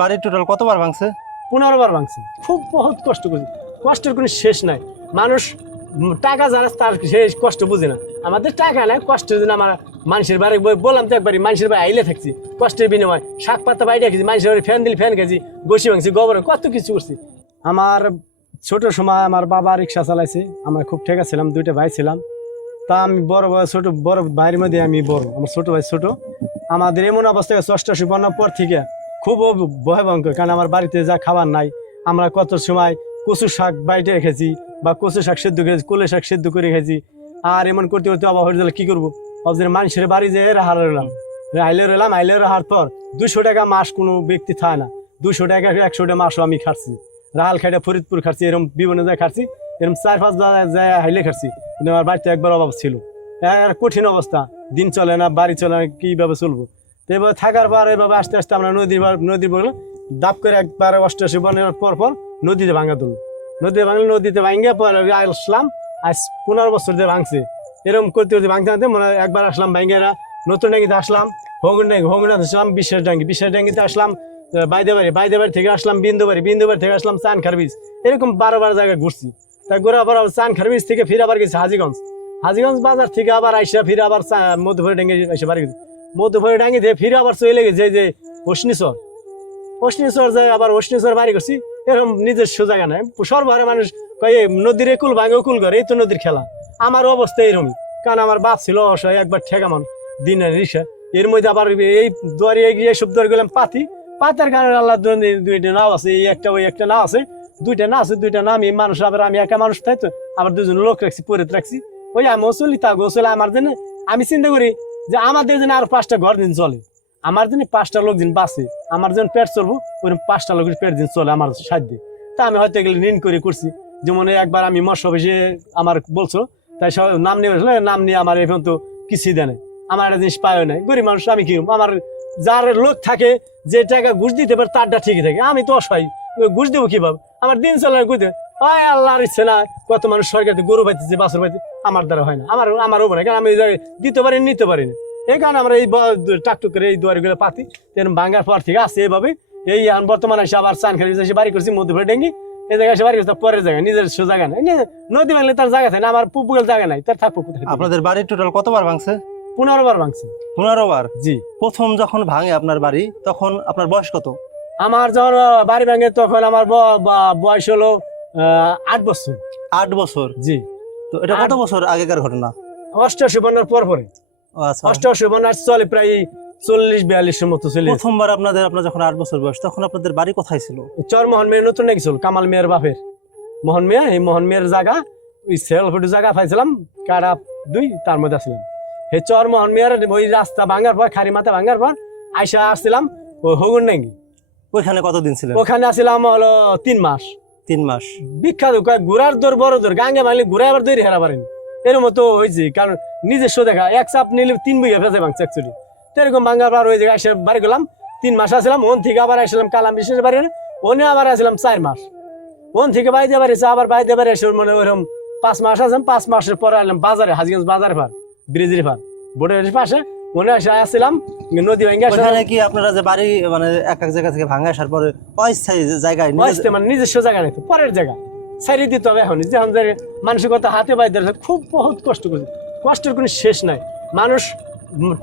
বাড়ির টোটাল কতবার ভাঙছে? পনেরো বার ভাঙছে। খুব বহুত কষ্ট করছে কষ্টের কোনো শেষ নাই। মানুষ টাকা যারা তার শেষ কষ্ট বুঝে না। আমাদের টাকা নাই কষ্টের জন্য আমার মানুষের বাড়ি। বললাম তো একবারই, মানুষের বাড়ি আইলে থাকছি। কষ্টের বিনিময়। শাক পাতা বাইরে খেয়েছি মানুষের বাড়ি ফ্যান দিল, ফ্যান খেয়েছি বসি ভাঙছি, গোবর, কত কিছু করছি। আমার ছোট সময় আমার বাবা রিক্সা চালাইছে। আমরা খুব ঠেকা ছিলাম, দুইটা ভাই ছিলাম। তা আমি বড় বড়, ছোট বড় ভাইয়ের মধ্যে আমি বড়। আমার ছোট ভাই ছোট। আমাদের এমন অবস্থায় ষষ্ঠশী বন্যার পর থেকে খুব ভয়াবঙ্কর কারণ আমার বাড়িতে যা খাবার নাই, আমরা কত সময় কচু শাক বাইটে রেখেছি বা কচু শাক সেদ্ধ করেছি কোলে শাক সেদ্ধ করে রেখেছি। আর এমন করতে করতে অবাক হয়ে কি করব? অবশ্যই মানুষের বাড়ি যে রাহার রইলাম আইলে রইলাম আইলে রাহার পর দুশো টাকা মাস কোনো ব্যক্তি থাকে না। দুশো টাকা একশো টাকা মাসও আমি খাচ্ছি রাহাল খাইটা ফরিদপুর খাচ্ছি এরকম বিভিন্ন জায়গায় খাচ্ছি এরকম চার পাঁচ জায়গায় হাইলে খাচ্ছি কিন্তু আমার বাড়িতে একবার অভাব ছিল। কঠিন অবস্থা, দিন চলে না, বাড়ি চলে না, কীভাবে চলবো? তো থাকার পর এভাবে আস্তে আস্তে আমরা নদী নদীর বলে দাপ করে একবার অষ্টাশি বনের পর পর নদীতে ভাঙা তুলব নদীতে ভাঙলে নদীতে ভাঙে পরে আসলাম, আজ পনেরো বছর দিয়ে ভাঙছে। এরকম করতে করতে ভাঙতে ভাঙতে মনে একবার আসলাম ভাঙ্গেরা নতুন ডাঙ্গিতে আসলাম, হগুন ডাঙ্গি হগুন আসলাম বিশ্বাস ডাঙ্গি বিশ্বাস ডাঙ্গিতে আসলাম বাইদেবাড়ি বাইদেবাড়ি থেকে আসলাম, বিন্দুবাড়ি বিন্দুবাড়ি থেকে আসলাম চান খারবিজ এরকম বারো বারো জায়গায় ঘুরছি। তা ঘুরে আবার চান খারবিজ থেকে ফিরে আবার গেছি হাজিগঞ্জ। হাজিগঞ্জ বাজার থেকে আবার আইসা ফিরে আবার মধুপুরে ডাঙ্গি এসে বাড়ি গেছি। মধুপুরে ডাঙ্গি দিয়ে ফিরে আবার চলে গেছে যে অশ্নিচর। অশ্নিচর যায়, আবার অশ্নিচর বাড়ি করছি, এরকম নিজের জায়গা নাই সর্বহারে মানুষ কয়ে, নদীর একুল ভাঙে উকুল করে এই তো নদীর খেলা। আমার অবস্থা এরকমই কারণ আমার বাপ ছিল অসহায়, একবার ঠেকা মানুষ দিনের রিসা। এর মধ্যে আবার এই দুয়ারি দুয়ারে এইসব দুয়ারে গেলাম, পাতি। পাতার কারণে আল্লাহ দুইটা নাও আছে, এই একটা, ওই একটা নাও আছে। দুইটা না আছে, দুইটা নাম এই মানুষ, আবার আমি একা মানুষ, তাই তো? আবার দুজন লোক রাখছি পরে রাখছি। ওই আমিও চলি তা গোসলে আমার জন্য। আমি চিন্তা করি যে আমাদের জন্য আর পাঁচটা ঘর দিন চলে। আমার জন্য পাঁচটা লোক দিন বাঁচে, আমার যেন পেট চলবো ওই পাঁচটা লোকের পেট দিন চলে আমার সাধ্যে। তা আমি হয়তো এগুলো ঋণ করে করছি। যেমন একবার আমি মৎস্য অফিসে আমার বলছো, তাই সব নাম নিয়ে নাম নিয়ে আমার এখন তো কিছুই দেয় আমার একটা জিনিস পায়ও নাই। গরিব মানুষ, আমি কিরম আমার যার লোক থাকে, যে টাকা ঘুষ দিতে পারে, তারটা ঠিকই থাকে। আমি তো অসহায়, ওই ঘুষ দেবো কীভাবে? আমার দিন চলে না ঘুরতে ওই আল্লাহর ইচ্ছে না কত মানুষ সরকার গরু পাইতেছে, বাছর পাইতে আমার দ্বারা হয় না। আমার আমার হবে না কারণ আমি দিতে পারি নিতে পারি না। এই কারণে আমরা এই টাকটুক করে এই দুয়ারগুলো পাতি তেমন ভাঙ্গার পর থেকে আসছে এভাবে। এই বর্তমানে এসে আবার চান খালি এসে বাড়ি করছি মধ্যে ডেঙ্গি। এই জায়গায় এসে বাড়ি করছি পরের জায়গায় নিজের জায়গা নাই। নদী ভাঙলে তার জায়গা থাকে না আমার পুকুরের জায়গা নাই তার থাকব কোথায়। আপনাদের বাড়ির টোটাল কতবার ভাঙছে? পনেরো বার ভাঙছে। পনেরো বার? জি। প্রথম যখন ভাঙে আপনার বাড়ি তখন আপনার বয়স কত? আমার যখন বাড়ি ভাঙে তখন আমার বয়স হলো আট বছর। আট বছর? জি। তো এটা কত বছর আগেকার ঘটনা? অষ্টআশি বন্যার পর পরে আচ্ছা। অষ্টআশি বন্যার চলে প্রায় চল্লিশ বিয়াল্লিশের মতো ছিল প্রথমবার আপনাদের আপনার যখন আট বছর বয়স তখন আপনাদের বাড়ি কোথায় ছিল? চর মোহন মেয়ের নতুন নাকি চল কামাল মেয়ের বাপের। মোহন মেয়া এই মোহন মেয়ের জায়গা ওই সেল ফুটু জায়গা পাইছিলাম কারা দুই তার মধ্যে আসলাম হে চর মোহন মেয়ের ওই রাস্তা ভাঙার পর খারি মাথা ভাঙার পর আইসা আসছিলাম ওই হগুন নাকি। ওইখানে কতদিন ছিল ওখানে আসছিলাম হলো তিন মাস। তিন মাস। বিখ্যাত ঘোড়ার দৌড় বড় দৌড়, গাঙ্গে মারলে ঘুরে আবার দৌড়ে হেরা পারেনি এর মতো হয়েছে কারণ নিজস্ব দেখা, এক চাপ নিলে তিন বিঘা ফেসে ভাঙছে অ্যাকচুয়ালি তো এরকম ভাঙার পর জায়গায় এসে বাড়ি গেলাম, তিন মাস আসলাম ওন থেকে আবার আসলাম কালাম বিশেষ বাড়ি ওনে আবার আসলাম চার মাস। ওন থেকে বাইতে বাড়িছে আবার বাইতে বাড়ি এসে মানে ওইরকম পাঁচ মাস আসলাম, পাঁচ মাসের পরে আসলাম বাজারে, হাজিগঞ্জ বাজার ফার ব্রিজের ফার বোর্ডের পাশে ওনে এসে আসছিলাম নদী ভেঙে ওইখানে কি আপনারা যে বাড়ি মানে এক এক জায়গা থেকে ভাঙা আসার পরে অস্থায়ী জায়গায় অস্থায়ী মানে নিজস্ব জায়গা নেই পরের জায়গা। ছাড়িয়ে দিতে হবে এখন যে আমাদের মানসিকতা হাতে বাইতে খুব বহুত কষ্ট করছে কষ্টের কোনো শেষ নাই। মানুষ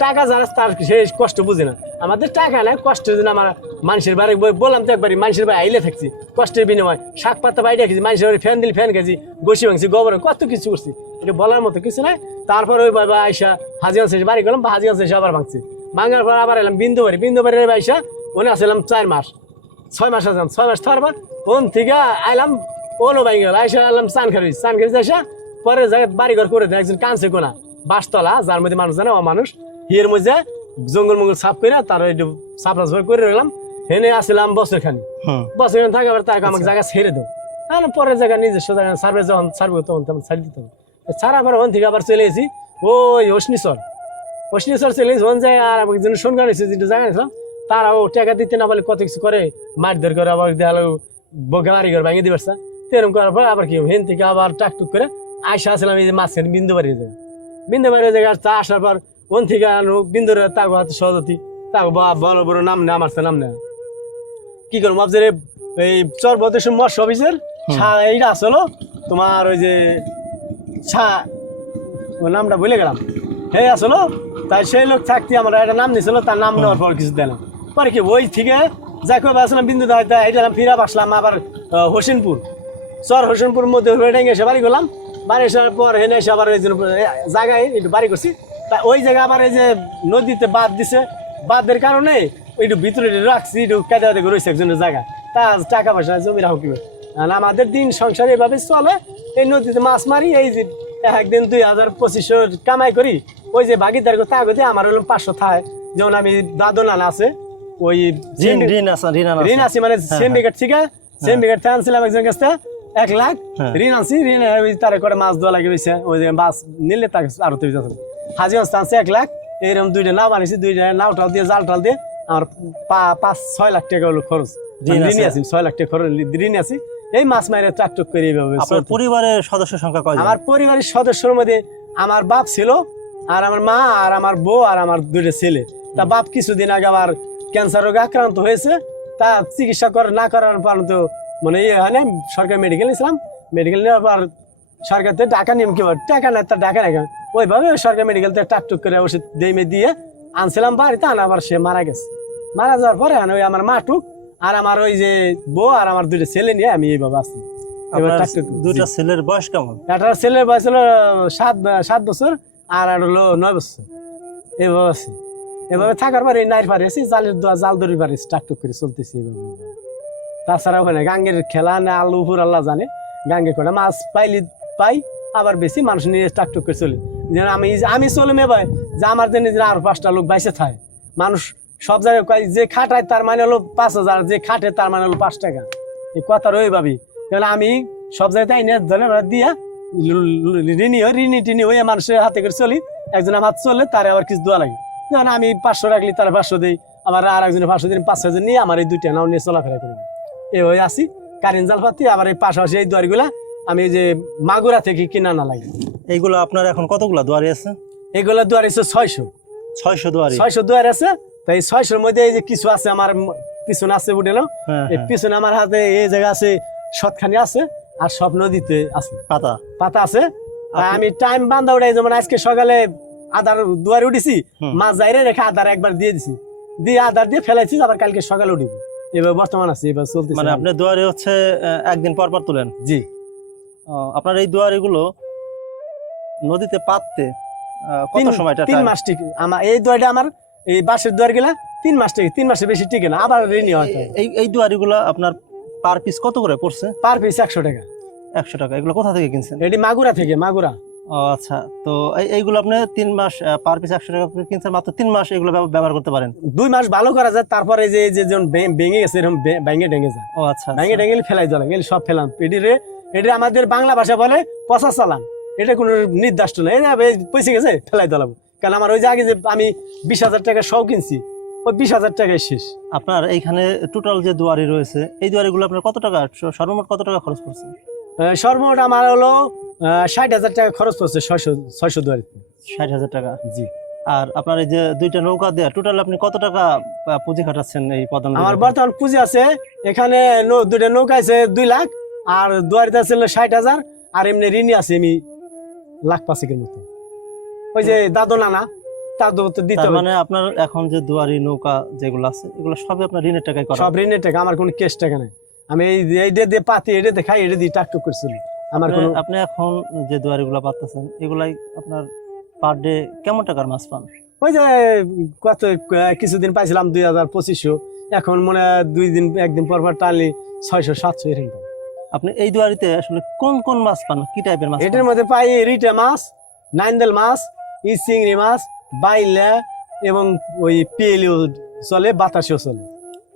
টাকা যারা তার শেষ কষ্ট বুঝে না। আমাদের টাকা নাই কষ্টের জন্য আমার মানুষের বাড়ি। বললাম তো একবারই, মানুষের বাড়ি আইলে থাকছি। কষ্টের বিনিময়। শাক পাতা বাইরে খেয়েছি মানুষের বাড়ি ফ্যান দিল ফ্যান খেয়েছি বসি ভাঙছি, গোবর, কত কিছু করছি। এটা বলার মতো কিছু নাই। তারপর ওই বাবা আইসা হাজিগঞ্জ এসে বাড়ি গেলাম, হাজিগঞ্জ এসে আবার ভাঙছি। ভাঙার পর আবার এলাম বিন্দু বাড়ি বিন্দু বাড়ির আইসা ওনে আসলাম চার মাস। ছয় মাস আসলাম ছয় মাস থাকার পর ওন থেকে আইলাম ওনো বাইক গেল। আইসা আইলাম চান খারি চান খারি আসা পরে জায়গায় বাড়ি ঘর করে দেয়, একজন কানছে কোনা। বাসতলা যার মধ্যে মানুষ জানে ও মানুষ হিয়ের মধ্যে জঙ্গল মঙ্গল সাফ করে তার একটু সাফ করে রইলাম। হেনে আসলাম বছর খানি হুম। বছর খানি থাকার পর তাকে আমাকে জায়গা ছেড়ে দেবো হ্যাঁ পরের জায়গা নিজস্ব জায়গা সার্ভে যখন সার্ভে তখন তেমন ছাড়ি দিতে হবে। ছাড়া পর ওন থেকে আবার চলে এসেছি। ওই অশ্নিশ্বর অশ্নিশ্বর চলে এসেছি ওন যায় আর আমাকে যেন শুনগান এসেছে যেটা জায়গা নিয়েছিলাম তারাও টাকা দিতে না বলে কত কিছু করে মারধর করে আবার দেখাল বকে মারি করে ভাঙিয়ে দিবার তেরম করার পর আবার কি হেন থেকে আবার টাকটুক করে আইসা আসলাম এই যে মাঝখানে বিন্দু বাড়ির জায়গা বিন্দু বাড়ির জায়গা তা আসার পর ওন থেকে আনো বিন্দুর তাগো হাতে সহজতি। বা বড় বড় নাম নেই আমার নাম নেই কি করব? ভাবছি রে এই চর বদেশের মৎস্য অফিসের? এইটা আসলো তোমার ওই যে ছা নামটা ভুলে গেলাম। হে আসলো তাই সেই লোক থাকতে আমার একটা নাম নিয়েছিল তার নাম নেওয়ার পর কিছু দিলাম পরে কি ওই থেকে যাই কবে আসলাম বিন্দু দাঁড়াতে এইটা ফিরা আসলাম আবার হোসেনপুর। চর হোসেনপুর মধ্যে ওইটাই এসে বাড়ি করলাম বাড়ি আসার পর হেনে এসে আবার ওই এই জায়গায় একটু বাড়ি করছি। তা ওই জায়গায় আবার এই যে নদীতে বাদ দিছে। বাদের কারণে একটু ভিতরে রাখছি একটু কেটে কেটে রয়েছে একজনের জায়গা তা টাকা পয়সা জমি রাখো কি? আর আমাদের দিন সংসার এভাবে চলে। এই নদীতে মাছ মারি এই যে একদিন দুই হাজার পঁচিশশো কামাই করি। ওই যে ভাগিদার কথা আগতে আমার হলো পাঁচশো থায় যেমন আমি দাদন আনা আছে ওই ঋণ আছে ঋণ আছে। আছি মানে সেম বিঘাট থেকে সেম বিঘাট থেকে আনছিলাম একজন কাছে এক লাখ? হ্যাঁ। ঋণ আনছি ঋণ তারে করে মাছ দেওয়া লাগে হয়েছে ওই যে মাছ নিলে তাকে আরও তৈরি যাচ্ছে হাজি মাছ আনছে এক লাখ এরকম দুইটা নাও বানিয়েছি দুইটা নাও টাল দিয়ে জাল টাল দিয়ে আমার পাঁচ ছয় লাখ টাকা হলো খরচ। ঋণ আছি। ছয় লাখ টাকা খরচ ঋণ আছি। এই মাছ মাইরে ট্রাকটুক করে এইভাবে আপনার পরিবারের সদস্য সংখ্যা কয় আমার পরিবারের সদস্যের মধ্যে আমার বাপ ছিল আর আমার মা আর আমার বউ আর আমার দুইটা ছেলে। তা বাপ কিছুদিন আগে আবার ক্যান্সার রোগে আক্রান্ত হয়েছে তা চিকিৎসা করে না করার পর তো মানে ইয়ে হয় না সরকারি মেডিকেল নিয়েছিলাম। মেডিকেল নেওয়ার পর সরকার থেকে টাকা নিয়ম কি টাকা নেয় তার টাকা নেয় কেন? ওইভাবে ওই সরকারি মেডিকেল থেকে টাকটুক করে ওষুধ দিয়ে দিয়ে আনছিলাম বাড়িতে আনা আবার সে মারা গেছে। মারা যাওয়ার পরে এখন ওই আমার মাটুক আর আমার ওই যে বউ আর আমার দুইটা ছেলে নিয়ে আমি এইভাবে টাকটুক দুইটা ছেলের বয়স কেমন? একটা ছেলের বয়স হলো সাত সাত বছর আর আর হলো নয় বছর। এভাবে আছে। এভাবে থাকার পরে নাইর পারে জালের জাল দড়ি পারে টাকটুক করে চলতেছি এভাবে। তাছাড়া ওখানে গাঙ্গের খেলা না আলু উপর আল্লাহ জানে। গাঙ্গে করে মাছ পাইলি পাই, আবার বেশি মানুষ নিয়ে টাকটুক করে চলি। যেন আমি আমি চলে মে ভাই, যে আমার জন্য যেন আর পাঁচটা লোক বাইসে থাকে। মানুষ সব জায়গায় যে খাটায় তার মানে হলো পাঁচ হাজার, যে খাটে তার মানে হলো পাঁচ টাকা। এই কথা রয়ে ভাবি। কারণ আমি সব জায়গায় এনে ধরে দিয়া ঋণী হই, ঋণী টিনি হয়ে মানুষের হাতে করে চলি। একজন আমার চলে, তার আবার কিছু দেওয়া লাগে। যেমন আমি পাঁচশো রাখলি, তার পাঁচশো দিই। আবার আর একজনের পাঁচশো দিন, পাঁচ ছজন নিয়ে আমার এই দুইটা নাও নিয়ে চলাফেরা করি। এভাবে আসি কারেন্ট জাল পাতি আবার এই পাশাপাশি এই দুয়ারগুলা আমি যে মাগুরা থেকে কিনা না লাগে। এইগুলো আপনার এখন কতগুলা দুয়ারি আছে? এগুলো দুয়ার এসে ছয়শো। ছয়শো দুয়ারি। ছয়শো দুয়ার আছে তো এই ছয়শোর মধ্যে এই যে কিছু আছে আমার পিছনে আছে উঠেলাম হ্যাঁ এই হ্যাঁ, পিছনে আমার হাতে এই জায়গা আছে সৎখানি আছে আর সব নদীতে আছে। পাতা? পাতা আছে। তাই আমি টাইম বান্ধা উঠাই যেমন আজকে সকালে আধার দুয়ারে উঠেছি মাছ যাইরে রেখে আধার একবার দিয়ে দিছি। দিয়ে আধার দিয়ে ফেলাইছি আবার কালকে সকালে উঠিব। এবার বর্তমান আছে এবার চলতেছে মানে দুয়ারি হচ্ছে একদিন পর পর তুলেন? জি। আপনার এই দুয়ারিগুলো নদীতে পাততে কত সময়টা তিন মাস আমার এই দুয়ারটা আমার এই বাঁশের দুয়ার গেলা তিন মাস টিকে তিন মাসের বেশি টিকে না আবার ঋণী হয় এই- এই এই দুয়ারিগুলো আপনার পার পিস কত করে পড়ছে? পার পিস একশো টাকা। একশো টাকা। এগুলো কোথা থেকে কিনছেন? এটি মাগুরা থেকে মাগুরা। ও আচ্ছা তো এই- এইগুলো আপনি তিন মাস পার পিস একশো টাকা কিনছেন মাত্র তিন মাস এগুলো ব্যবহার করতে পারেন? দুই মাস ভালো করা যায় তারপরে যে যে যেমন ভেঙে গেছে এরকম ভেঙে ডেঙে যায়। ও আচ্ছা ভেঙে ডেঙে ফেলাই দিলাম এগুলি সব ফেলাম। এটি রে এটি আমাদের বাংলা ভাষা বলে পচা চালান এটা কোনো নির্দিষ্ট না এই পয়সা গেছে ফেলাই দিলাম কারণ আমার ওই যে আগে যে আমি বিশ হাজার টাকা সব কিনছি ওই বিশ হাজার টাকায় শেষ। আপনার এইখানে টোটাল যে দুয়ারি রয়েছে এই দুয়ারিগুলো আপনার কত টাকা সর্বমোট কত টাকা খরচ করছে সর্বমোট আমার হলো ষাট হাজার টাকা খরচ পড়ছে ছয়শো ছয়শো দুয়ারিতে। ষাট হাজার টাকা? জি। আর আপনার এই যে দুইটা নৌকা দেয়া টোটাল আপনি কত টাকা পুঁজি খাটাচ্ছেন এই পদান আমার বর্তমান পুঁজি আছে এখানে দুইটা নৌকা আছে দুই লাখ আর দুয়ারিতে আছে ষাট হাজার আর এমনি ঋণী আছে আমি লাখ পাঁচেকের মতো। ওই যে দাদু নানা তার তো দিতে মানে আপনার এখন যে দুয়ারি নৌকা যেগুলো আছে এগুলো সবই আপনার ঋণের টাকায় করা? সব ঋণের টাকা আমার কোনো কেস টাকা নেই। আমি এই দিয়ে পাতি এটা দিয়ে খাই এটা দিয়ে টাকটুক করে চলি আমার কোনো আপনি- এখন যে দুয়ারিগুলো পাচ্ছেন এগুলাই আপনার পার ডে কেমন টাকার মাছ পান? ওই যে কত কিছুদিন পাইছিলাম দুই হাজার পঁচিশশো এখন মনে হয় দুই দিন একদিন পর পর টানলি ছয়শো সাতশো এরকম পাই। আপনি এই দুয়ারিতে আসলে কোন কোন মাছ পান? কি টাইপের মাছ এটার মধ্যে পাই রিটা মাছ নাইন্দেল মাছ ই চিংড়ি মাছ বাইলে এবং ওই পিএলিও চলে বাতাসেও চলে।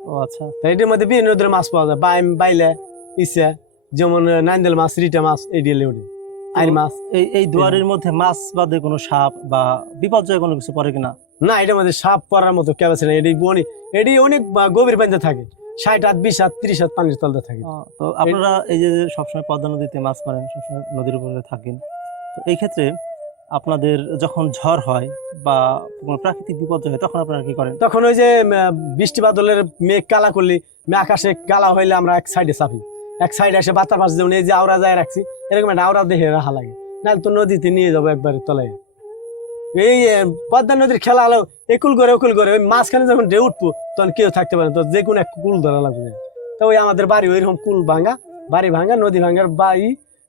ও আচ্ছা। এটার মধ্যে বিভিন্ন ধরনের মাছ পাওয়া যায় বাই বাইলে ইসে। যেমন নাইন্দেল মাছ রিটা মাছ এই দিয়ে ওঠে আইর মাছ। এই এই দুয়ারের মধ্যে মাছ বাদে কোনো সাপ বা বিপর্যয় কোনো কিছু পড়ে কিনা? না এটার মধ্যে সাপ পড়ার মতো ক্যাপাসিটি নেই। এটি অনেক এটি অনেক গভীর পানিতে থাকে। ষাট হাত বিশ হাত ত্রিশ হাত পানির তলতে থাকে। তো আপনারা এই যে সবসময় পদ্মা নদীতে মাছ মারেন সবসময় নদীর উপরে থাকেন। তো এই ক্ষেত্রে আপনাদের যখন ঝড় হয় বা কোনো প্রাকৃতিক বিপর্যয় হয় তখন আপনারা কি করেন? তখন ওই যে বৃষ্টি বাদলের মেঘ কালা করলি মেঘ আকাশে কালা হইলে আমরা এক সাইডে চাপি। এক সাইডে এসে বাতার পাশে যেমন এই যে আওড়া যায় রাখছি এরকম একটা আওড়া দেখে রাখা লাগে। নাহলে তো নদীতে নিয়ে যাব একবারে তলায়। এই পদ্মা নদীর খেলা হলো একুল করে একুল করে ওই মাঝখানে যখন ঢেউ উঠবো তখন কেউ থাকতে পারে তো যে কোনো এক কুল ধরা লাগবে। তো ওই আমাদের বাড়ি ওইরকম কুল ভাঙা বাড়ি ভাঙা নদী ভাঙার বাড়ি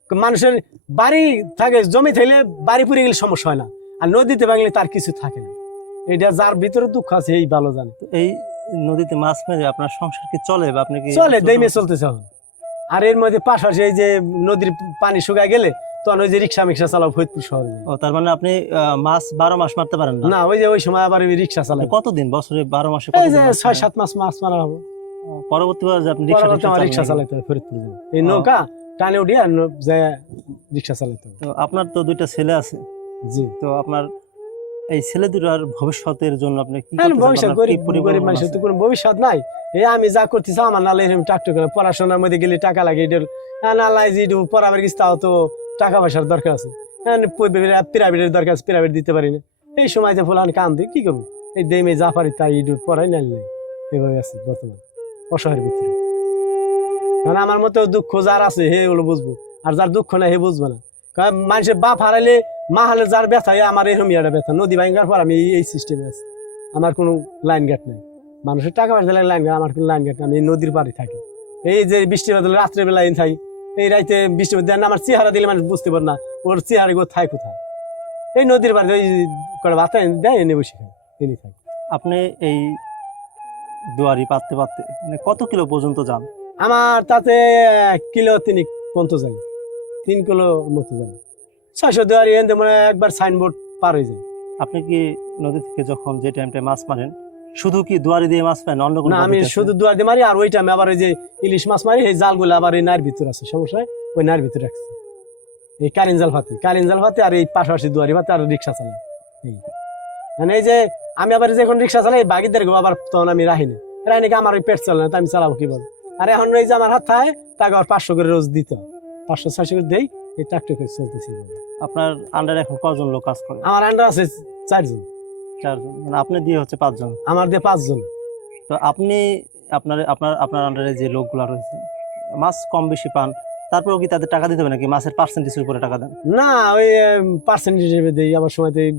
মানুষের বাড়ি থাকে জমি থাকলে বাড়ি পুড়ে গেলে সমস্যা হয় না। আর নদীতে ভাঙলে তার কিছু থাকে না। এটা যার ভিতরে দুঃখ আছে এই ভালো জানে। এই নদীতে মাছ মেরে আপনার সংসার কি চলে বা আপনি কি চলে দেমে চলতেছে এখন। আর এর মধ্যে পাশাপাশি এই যে নদীর পানি শুকায় গেলে তখন ওই যে রিক্সা মিক্সা চালাও ফরিদপুর শহরে। ও তার মানে আপনি মাছ বারো মাস মারতে পারেন না? না ওই যে ওই সময় আবার ওই রিক্সা চালাই। কতদিন? বছরে বারো মাসে এই যে ছয় সাত মাস মাছ মারা হবে। পরবর্তীবার আপনি রিক্সা রিক্সা চালাইতে হয় ফরিদপুর এই নৌকা টানে উঠিয়ে যায় রিক্সা চালাইতে হবে। তো আপনার তো দুইটা ছেলে আছে। জি। তো আপনার এই ছেলে দুটার ভবিষ্যতের জন্য আপনি কি হ্যাঁ, ভবিষ্যৎ গরিব গরিব মানুষের তো কোনো ভবিষ্যৎ নাই। এই আমি যা করতেছি আমার নালে এরকম টাকটু করে পড়াশোনার মধ্যে গেলে টাকা লাগে এটা হ্যাঁ নালাই যে পড়াবার গেছে তাও তো টাকা পয়সার দরকার আছে। হ্যাঁ দরকার আছে দিতে পারি না। এই সময় যে ফুলান কাম দিই কি করব? এই দেমে যা পারি তাই ইডু পড়াই নালি নাই। এভাবে আছি বর্তমান অসহায়ের ভিতরে। কারণ আমার মতো দুঃখ যার আছে হে হলো বুঝব। আর যার দুঃখ নাই হে বুঝব না। কারণ মানুষের বাপ হারাইলে মা হারালে যার ব্যথা এ আমার এরকম ইয়াটা ব্যথা। নদী ভাঙ্গার পর আমি এই- এই সিস্টেমে আছি। আমার কোনো লাইন গেট নেই। মানুষের টাকা পয়সা লাগে লাইন গেট আমার কোনো লাইন গেট নাই। আমি নদীর পাড়ে থাকি। এই যে বৃষ্টি বাদল রাত্রে বেলা এনে থাকি এই রাইতে বৃষ্টি দেন আমার চেহারা দিলে মানুষ বুঝতে পারে না ওর চেহারা গো থাই কোথায়। এই নদীর পাড়ে ওই করে এনে দেয় এনে বসে খাই এনে থাকি আপনি এই দুয়ারি পাততে পাততে মানে কত কিলো পর্যন্ত যান? আমার তাতে এক কিলো তিনি পর্যন্ত যাই। তিন কিলো মতো যাই। ছয়শো দুয়ারি এনে মানে একবার সাইনবোর্ড পার হয়ে যায়। আপনি কি নদী থেকে যখন যে টাইমটা মাছ মারেন শুধু কি দুয়ারি দিয়ে মাছ পান অন্য কোনো না আমি শুধু দুয়ার দিয়ে মারি আর ওই টাইমে আবার ওই যে ইলিশ মাছ মারি এই জালগুলো আবার এই নার ভিতর আছে। সমস্যা ওই নার ভিতর রাখছি। এই কারিন জাল ফাতে কারিন জাল ফাতে আর এই পাশাপাশি দুয়ারি ফাতে আর রিক্সা চালাই। এই। মানে এই যে আমি আবার যখন রিক্সা চালাই বাগিদের গো আবার তখন আমি রাহি না। রাহি নাকি আমার ওই পেট চলে না তো আমি চালাবো কি বল আর এখন এই যে আমার হাত থাকে তাকে আবার পাঁচশো করে রোজ দিতে। পাঁচশো ছয়শো করে দেই এই টাকটু করে চলতেছি। আপনার আন্ডারে এখন কজন লোক কাজ করে? আমার আন্ডার আছে চারজন। চারজন মানে আপনি দিয়ে হচ্ছে পাঁচজন। আমার দিয়ে পাঁচজন। তো আপনি আপনার আপনার আপনার আন্ডারে যে লোকগুলো রয়েছে মাছ কম বেশি পান তারপরেও কি তাদের টাকা দিতে হবে নাকি? মাছের পার্সেন্টেজের উপরে টাকা দেন? না ওই পার্সেন্ট হিসেবে দিই। আমার সময় দিই।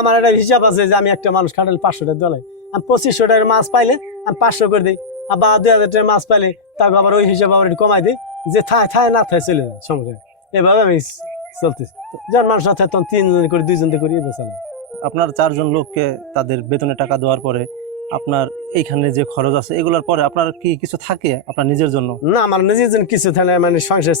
আমার একটা হিসাব আছে যে আমি একটা মানুষ খাটালে পাঁচশো টাকা দলাই আমি পঁচিশশো টাকার মাছ পাইলে আমি পাঁচশো করে দিই। আর বা দুই হাজার টাকার মাছ পাইলে তাকে আবার ওই হিসাবে আবার একটু কমাই দিই। যে থায় থায় না থায় চলে যায় সমস্যা। এভাবে আমি চলতেছি। যখন মানুষ থাকে তখন তিনজন করে দুইজন করে আপনার চারজন লোককে তাদের বেতনে টাকা দেওয়ার পরে আপনার এইখানে যে খরচ আছে এগুলোর পরে আপনার কি কিছু থাকে আপনার নিজের জন্য? না আমার নিজের জন্য কিছু থাকে না মানে সংসার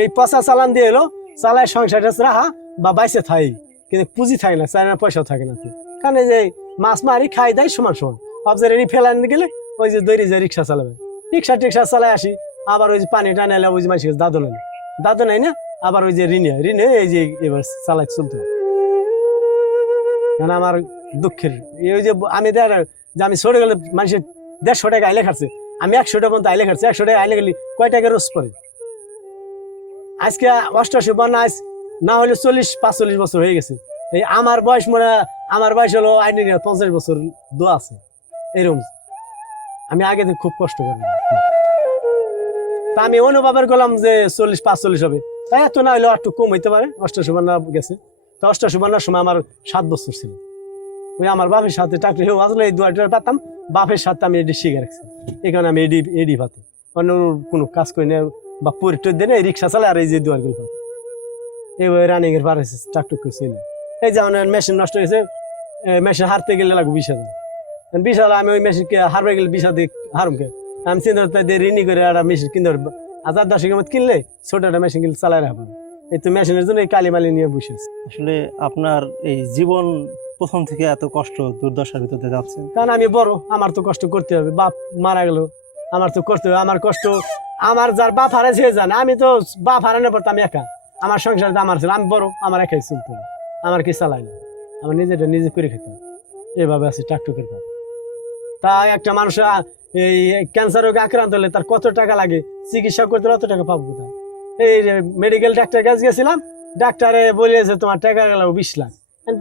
এই পচা চালান দিয়ে এলো চালায় সংসারটা রাহা বা বাইসে থাই। কিন্তু পুঁজি থাকে না চাই না পয়সাও থাকে না। কারণ যে মাছ মারি খাই দেয় সমান সমান। অবজার ফেলান গেলে ওই যে দৈরি যে রিক্সা চালাবে। রিক্সা টিক্সা চালাই আসি আবার ওই যে পানি টানে ওই যে মানুষের দাদু নেই দাদু নেই না আবার ওই যে ঋণে ঋণে এই যে এবার চালাই চলতে। কারণ আমার দুঃখের, এই ওই যে আমি দেখ যে আমি ছোট গেলে মানুষের দেড়শো টাকা আইলে খাচ্ছে, আমি একশো টাকা পর্যন্ত আইলে খাচ্ছি, একশো টাকা আইলে গেলি কয় টাকা রোজ পড়ে? আজকে অষ্টাশি বা না আজ- না হলে চল্লিশ, পাঁচচল্লিশ বছর হয়ে গেছে। এই আমার বয়স মনে আমার বয়স হলো আইনি পঞ্চাশ বছর দোয়া আছে। এরকম আমি আগে খুব কষ্ট করি। তা আমি অনুভবের করলাম যে চল্লিশ, পাঁচচল্লিশ হবে। তাই এত না হলেও একটু কম হইতে পারে অষ্টাশি বান্না গেছে। তো অষ্টাশি বান্নার সময় আমার সাত বছর ছিল। ওই আমার বাপের সাথে চাকরি হয়ে আসলে এই দুয়ার টুয়ার পাতাম, বাপের সাথে আমি এডি শিখে রাখছি। এই কারণে আমি এডি এডি পাতে। অন্য কোনো কাজ করি না, বা পরিটর দেনে রিক্সা চালে আর এই যে দুয়ারগুলো পাতে। এইভাবে রানিং এর পার হয়েছে করে চলে এই যেমন মেশিন নষ্ট হয়েছে মেশিন হারতে গেলে লাগবে বিশ হাজার। বিশ হাজার আমি ওই মেশিনকে হারবে গেলে বিশ হাজার হারমকে আমি চিন্তা ঋণই করে একটা মেশিন কিনতে হাজার দশের মতো কিনলে ছোট একটা মেশিন কিনলে চালাই রাখব এই তো মেশিনের জন্য এই কালিমালি নিয়ে বসে আসলে আপনার এই জীবন প্রথম থেকে এত কষ্ট দুর্দশার ভিতরে যাচ্ছেন। কারণ আমি বড় আমার তো কষ্ট করতে হবে বাপ মারা গেল আমার তো করতে হবে আমার কষ্ট আমার যার বাপ হারে সে জানে আমি তো বাপ হারানোর পর আমি একা। আমার সংসার আমার ছিল আমি বড় আমার একাই চলতে। হবে আমার কি চালাই না আমার নিজেটা নিজে করে খেতাম এভাবে আছে টাকটুকের পর তা একটা মানুষ এই ক্যান্সার রোগে আক্রান্ত হলে তার কত টাকা লাগে? চিকিৎসা করতে অত টাকা পাবো কোথায়? এই মেডিকেল ডাক্তার কাছে গেছিলাম ডাক্তারে বলেছে তোমার টাকা গেল বিশ লাখ।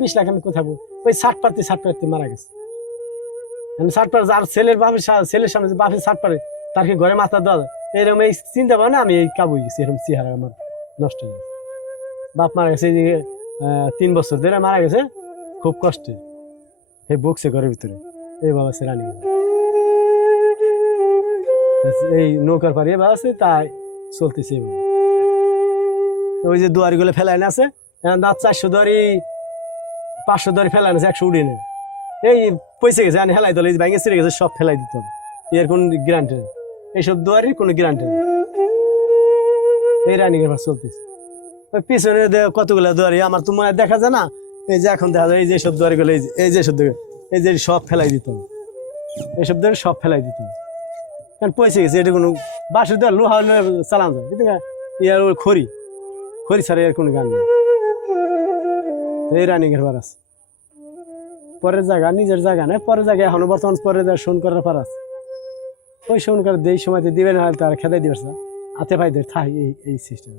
বিশ লাখ আমি কোথায় ওই ষাট পারতে ষাট পারতে মারা গেছে। ষাট পার যার ছেলের বাপের ছেলের সামনে যে বাপের ষাট পারে তার কি ঘরে মাথা দেওয়া এরকম এই চিন্তা ভাবনা, আমি এই কাবু গেছি। এরকম চেহারা আমার নষ্ট হয়ে গেছে। বাপ মারা গেছে এই তিন বছর ধরে মারা গেছে, খুব কষ্টে। হে বকছে ঘরের ভিতরে। এই বাবা সে রানী। এই নৌকার পাড়ি এবার আছে, তাই চলতেছে ওই যে দুয়ারিগুলো ফেলাইন আছে দাঁত চারশো দুয়ারি পাঁচশো দুয়ারি ফেলাইন আছে, একশো উড়িয়ে নেই এই পয়সা গেছে আমি হেলাই দলে ভেঙে ছিঁড়ে গেছে, সব ফেলাই দিতে হবে। এর কোনো গ্যারান্টি নেই এইসব দুয়ারি কোনো গ্যারান্টি নেই এই রানিং এবার চলতেছে। ওই পিছনে কতগুলো দুয়ারি, আমার তো মনে দেখা যায় না। এই যে এখন দেখা যায়, এই যে সব দুয়ারিগুলো, এই যে এই যে সব এই যে সব ফেলাই দিতে হবে। এইসব দুয়ারি সব ফেলাই দিতে হবে। কারণ পয়সা গেছে, এটা কোনো বাঁশের দেওয়ার লোহা চালান যায়। কিন্তু ইয়ার ওই খড়ি খড়ি ছাড়া এর কোনো গান নেই। এই রানিং এর বার আছে। পরের জায়গা, নিজের জায়গা নেই। পরের জায়গায় এখনও বর্তমান পরের জায়গায় শোন করার পার আছে। ওই শোন করে দেই সময়তে দিবেন হলে তার খেদাই দিবে হাতে পাইদের থাই এই এই সিস্টেম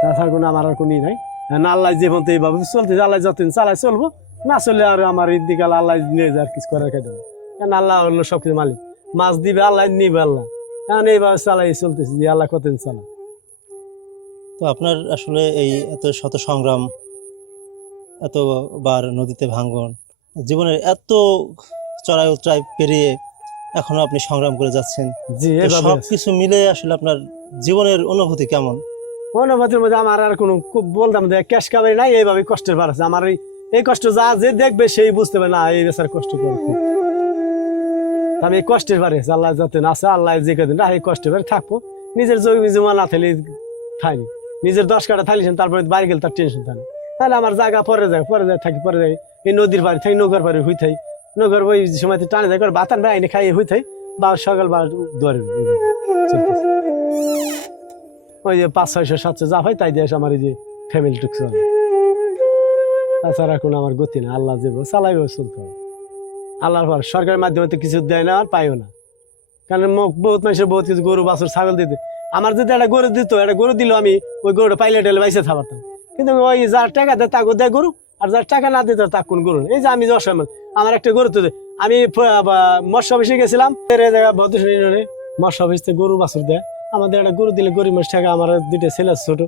তাছাড়া কোনো আমার আর কোনো নাই। না আল্লাহ যে পর্যন্ত এইভাবে চলতে আল্লাহ যতদিন চালায় চলবো, না চললে আর আমার দিকে আল্লাহ নিয়ে যায় আর কিছু করার খেতে কারণ আল্লাহ হলো সব কিছু মালিক? মাছ দিবে আল্লাহ নিবে আল্লাহ। এখন এইভাবে চালাই চলতেছে যে আল্লাহ কতদিন চালা তো আপনার আসলে এই এত শত সংগ্রাম এতবার নদীতে ভাঙ্গন জীবনের এত চড়াই উতরাই পেরিয়ে এখনও আপনি সংগ্রাম করে যাচ্ছেন। সব কিছু মিলে আসলে আপনার জীবনের অনুভূতি কেমন? অনুভূতির মধ্যে আমার আর কোনো খুব বলতাম যে ক্যাশ কামাই নাই এইভাবে কষ্টের বার আছে। আমার এই কষ্ট যা যে দেখবে সেই বুঝতে পারে না এই বেচার কষ্ট করে। আমি কষ্টের আছি, আল্লাহ যাতে না আছে আল্লাহ যে কদিন রাখে কষ্টের বারে থাকব। নিজের জমি জমা না থাকলে খাইনি নিজের দশ কাটা থাকলেছেন তারপরে বাড়ি গেলে তার টেনশন থাকে। তাহলে আমার জায়গা পরে যায় পরে যায় থাকি পরে যায়। এই নদীর পাড়ে থাকি নৌকার পাড়ে হই থাই। নৌকার ওই সময় টানে যায় করে বাতান আইনে খাইয়ে হই থাই। বা সকাল বা চলতেছে। ওই যে পাঁচ ছয়শো সাতশো যা হয় তাই দিয়ে আমার এই যে ফ্যামিলি টুক চলে তাছাড়া কোনো আমার গতি না আল্লাহ যে বলে, চালাইবে চলতে হবে। আল্লাহর পর সরকারের মাধ্যমে তো কিছু দেয় না আর পাইও না। কারণ বহুত মানুষের বহুত কিছু গরু, বাছুর, ছাগল দিতে। আমার যদি একটা গরু দিত, একটা গরু দিল আমি, ওই গরুটা পাইলে টেলে বাইসে থাকতাম কিন্তু ওই যার টাকা দেয় তাকে দেয় গরু, আর যার টাকা না দিত তার কোন গরু এই যে আমি দশ আমার একটা গরু তো। আমি মৎস্য অফিসে গেছিলাম, এর এই জায়গায় ভদ্র মৎস্য অফিস থেকে গরু, বাছুর দেয়। আমাদের একটা গরু দিলে গরিব মানুষ টাকা আমার দুইটা ছেলে ছোট।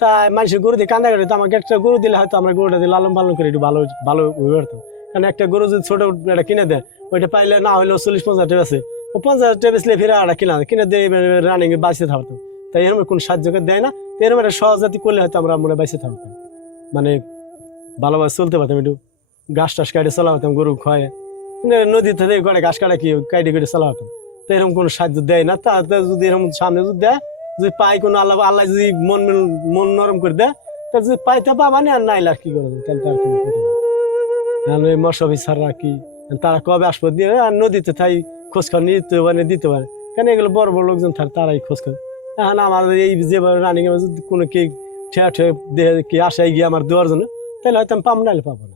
তা মানুষের গরু দিয়ে কান্দা করে তো আমাকে একটা গরু দিলে হয়তো আমরা গরুটা দিয়ে লালন পালন করে একটু ভালো ভালো পারতাম কারণ একটা গরু যদি ছোট একটা কিনে দেয়, ওইটা পাইলে না হলেও চল্লিশ পঞ্চাশ টাকা আছে ও পঞ্চাশ টাকা বেচলে ফিরে আর কিনা কিনে দিয়ে রানিং বাঁচিয়ে থাকতাম তাই এরকম কোনো সাহায্য করে দেয় না। তো এরকম একটা সহজাতি করলে হয়তো আমরা মনে বাঁচিয়ে থাকতাম মানে ভালোভাবে চলতে পারতাম, একটু ঘাস টাস কাটে চলা হতাম গরু খয়ে কিন্তু নদী থেকে করে ঘাস কাটা কি কাটে কেটে চলা হতাম তো এরকম কোনো সাহায্য দেয় না। তা যদি এরকম সামনে যদি দেয়, যদি পাই কোনো আল্লাহ আল্লাহ যদি মন মন নরম করে দেয়, তা যদি পাইতে পা মানে আর নাইলে আর কি করে তাহলে তার ওই মৎস্য সার কি তারা কবে আসব? দিয়ে আর নদীতে তাই খোঁজ খবর নিতে পারে দিতে পারে কেন এগুলো বড় বড় লোকজন থাকে, তারাই খোঁজ করে। এখন আমার এই যে রানিং কোনো কে ঠেয়া ঠেয়ে দেহে কি আশায় গিয়ে আমার দেওয়ার জন্য, তাহলে হয়তো আমি পাবো, নাহলে পাবো না।